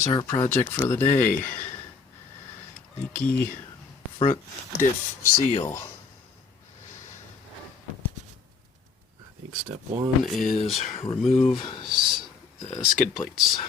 Here's our project for the day. Leaky front diff seal. I think step one is remove the skid plates.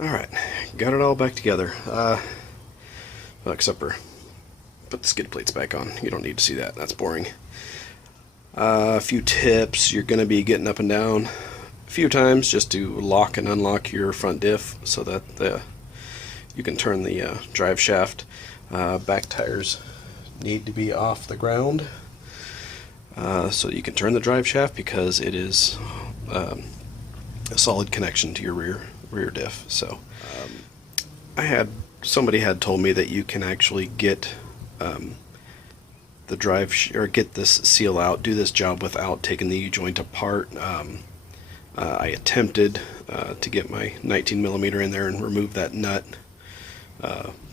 Alright, got it all back together. Well, except for put the skid plates back on. You don't need to see that, that's boring. A few tips: you're going to be getting up and down a few times just to lock and unlock your front diff so that you can turn the drive shaft. Back tires need to be off the ground so you can turn the drive shaft, because it is a solid connection to your rear diff. So somebody had told me that you can actually get the get this seal out, do this job without taking the U-joint apart. I attempted to get my 19mm in there and remove that nut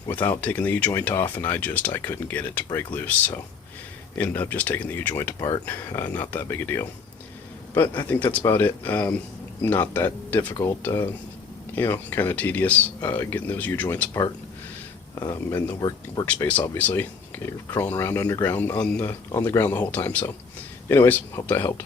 without taking the U-joint off, and I couldn't get it to break loose, so ended up just taking the U-joint apart. Not that big a deal, but I think that's about it. Not that difficult, kind of tedious getting those U-joints apart, and the workspace, obviously you're crawling around underground on the ground the whole time. So anyways, hope that helped.